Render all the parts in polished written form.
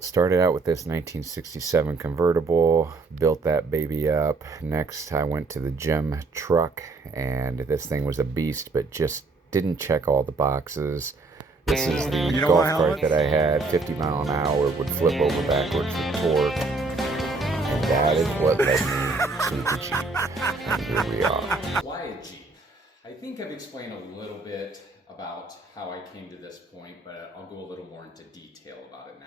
started out with this 1967 convertible, built that baby up. Next, I went to the gym truck, and this thing was a beast, but just didn't check all the boxes. This is the You know my golf cart helmet? that I had, 50 mile an hour, would flip over backwards with torque, and that is what led me to the Jeep. And here we are. Why a Jeep? I think I've explained a little bit about how I came to this point, but I'll go a little more into detail about it now.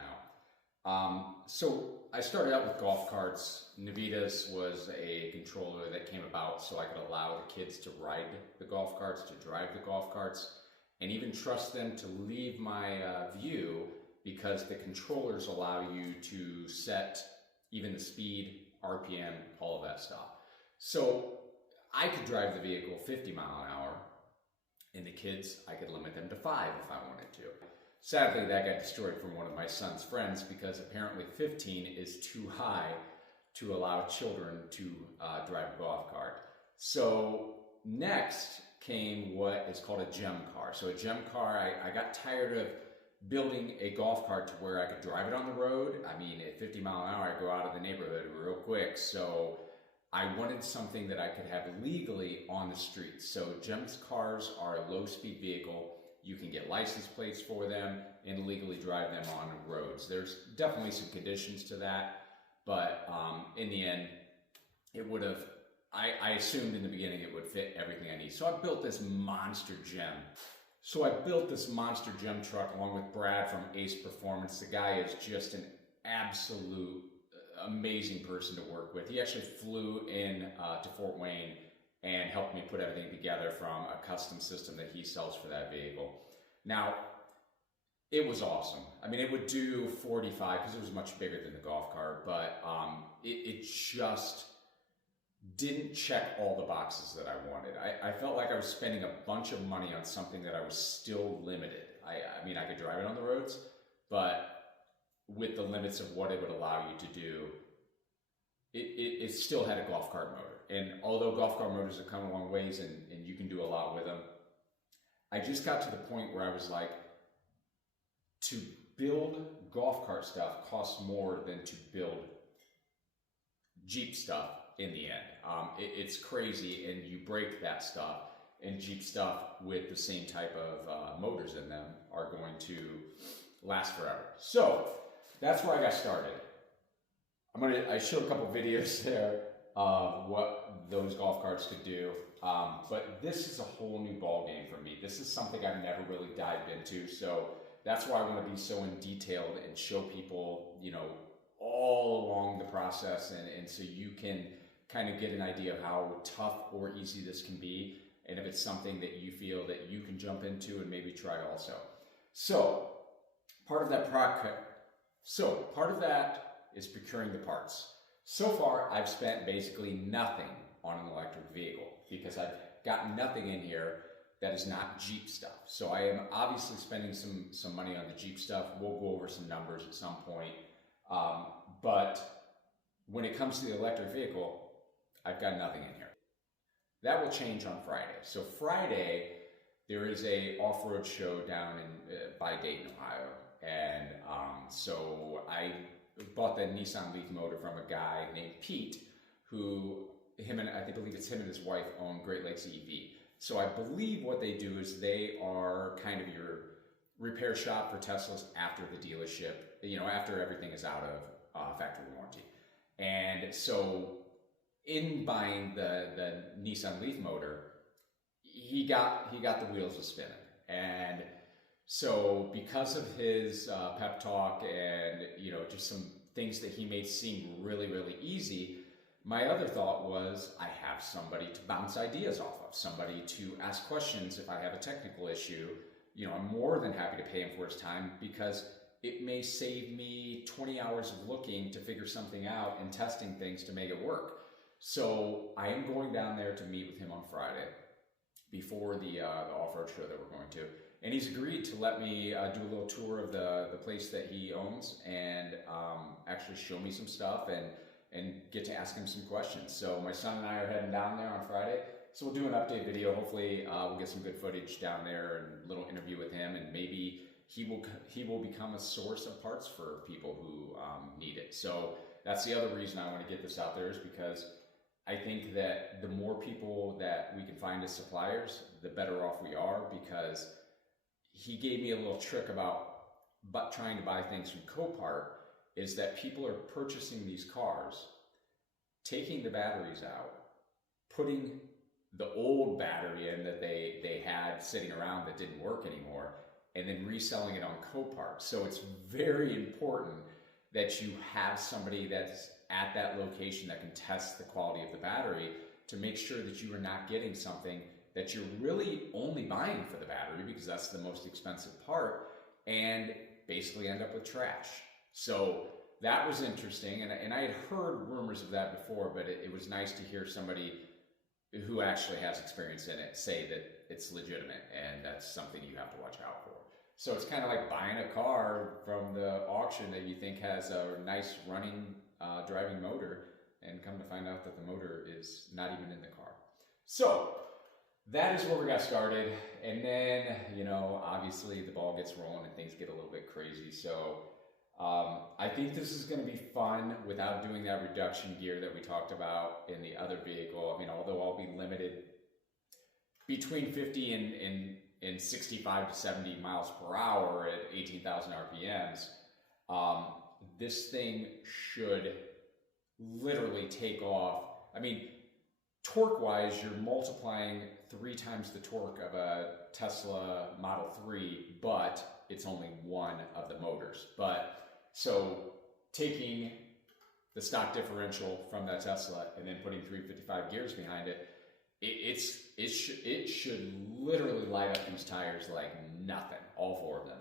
So I started out with golf carts. Navitas was a controller that came about so I could allow the kids to ride the golf carts, to drive the golf carts, and even trust them to leave my view, because the controllers allow you to set even the speed, RPM, all of that stuff. So I could drive the vehicle 50 mile an hour, and the kids, I could limit them to 5 if I wanted to. Sadly, that got destroyed from one of my son's friends, because apparently 15 is too high to allow children to drive a golf cart. So next came what is called a gem car. So a gem car, I got tired of building a golf cart to where I could drive it on the road. I mean, at 50 mile an hour, I go out of the neighborhood real quick. So I wanted something that I could have legally on the streets. So GEM's cars are a low-speed vehicle. You can get license plates for them and legally drive them on roads. There's definitely some conditions to that, but in the end, it would have, I assumed in the beginning it would fit everything I need. So I built this monster gem. So I built this monster gem truck along with Brad from Ace Performance. The guy is just an absolute amazing person to work with. He actually flew in to Fort Wayne and helped me put everything together from a custom system that he sells for that vehicle. Now, it was awesome. I mean, it would do 45 because it was much bigger than the golf cart, but it just didn't check all the boxes that I wanted. I felt like I was spending a bunch of money on something that I was still limited. I mean, I could drive it on the roads, but with the limits of what it would allow you to do, it still had a golf cart motor. And although golf cart motors have come a long ways and you can do a lot with them, I just got to the point where I was like, to build golf cart stuff costs more than to build Jeep stuff in the end. It's crazy, and you break that stuff, and Jeep stuff with the same type of motors in them are going to last forever. So that's where I got started. I showed a couple videos there of what those golf carts could do, but this is a whole new ball game for me. This is something I've never really dived into, so that's why I want to be so in detailed and show people, you know, all along the process, and so you can kind of get an idea of how tough or easy this can be, and if it's something that you feel that you can jump into and maybe try also. So part of that is procuring the parts. So far, I've spent basically nothing on an electric vehicle because I've got nothing in here that is not Jeep stuff. So I am obviously spending some money on the Jeep stuff. We'll go over some numbers at some point. But when it comes to the electric vehicle, I've got nothing in here. That will change on Friday. So Friday, there is a off-road show down in by Dayton, Ohio. And so I bought the Nissan Leaf motor from a guy named Pete, who I believe it's him and his wife own Great Lakes EV. So I believe what they do is they are kind of your repair shop for Teslas after the dealership, you know, after everything is out of factory warranty. And so in buying the Nissan Leaf motor, he got the wheels a spinning. And so because of his pep talk and, you know, just some things that he made seem really, really easy, my other thought was I have somebody to bounce ideas off of, somebody to ask questions if I have a technical issue. You know, I'm more than happy to pay him for his time because it may save me 20 hours of looking to figure something out and testing things to make it work. So I am going down there to meet with him on Friday before the off-road show that we're going to. And he's agreed to let me do a little tour of the place that he owns and actually show me some stuff and get to ask him some questions. So my son and I are heading down there on Friday. So we'll do an update video. Hopefully we'll get some good footage down there and a little interview with him, and maybe he will become a source of parts for people who need it. So that's the other reason I want to get this out there, is because I think that the more people that we can find as suppliers, the better off we are, because he gave me a little trick about trying to buy things from Copart, is that people are purchasing these cars, taking the batteries out, putting the old battery in that they had sitting around that didn't work anymore, and then reselling it on Copart. So it's very important that you have somebody that's at that location that can test the quality of the battery to make sure that you are not getting something that you're really only buying for the battery, because that's the most expensive part, and basically end up with trash. So that was interesting, and I had heard rumors of that before, but it was nice to hear somebody who actually has experience in it say that it's legitimate, and that's something you have to watch out for. So it's kind of like buying a car from the auction that you think has a nice running, driving motor, and come to find out that the motor is not even in the car. So that is where we got started. And then, obviously the ball gets rolling and things get a little bit crazy. So I think this is going to be fun without doing that reduction gear that we talked about in the other vehicle. I mean, although I'll be limited between 50 and 65 to 70 miles per hour at 18,000 RPMs, this thing should literally take off. I mean, torque-wise, you're multiplying 3 times the torque of a Tesla Model 3, but it's only one of the motors. So taking the stock differential from that Tesla and then putting 355 gears behind it, it should literally light up these tires like nothing, all 4 of them.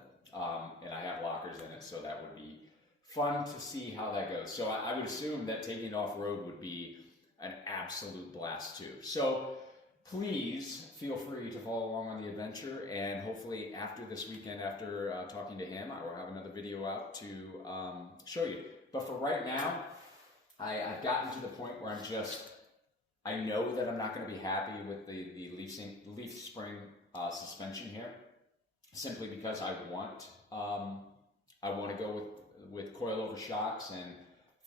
And I have lockers in it, so that would be fun to see how that goes. So I would assume that taking it off-road would be an absolute blast too. So please feel free to follow along on the adventure, and hopefully after this weekend, after talking to him, I will have another video out to show you. But for right now, I've gotten to the point where I know that I'm not going to be happy with the leaf spring suspension here, simply because I want to go with coilover shocks and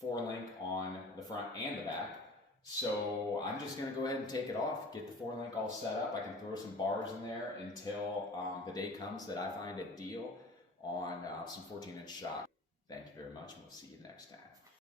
4-link on the front and the back. So I'm just going to go ahead and take it off, get the 4-link all set up. I can throw some bars in there until the day comes that I find a deal on some 14-inch shock. Thank you very much, and we'll see you next time.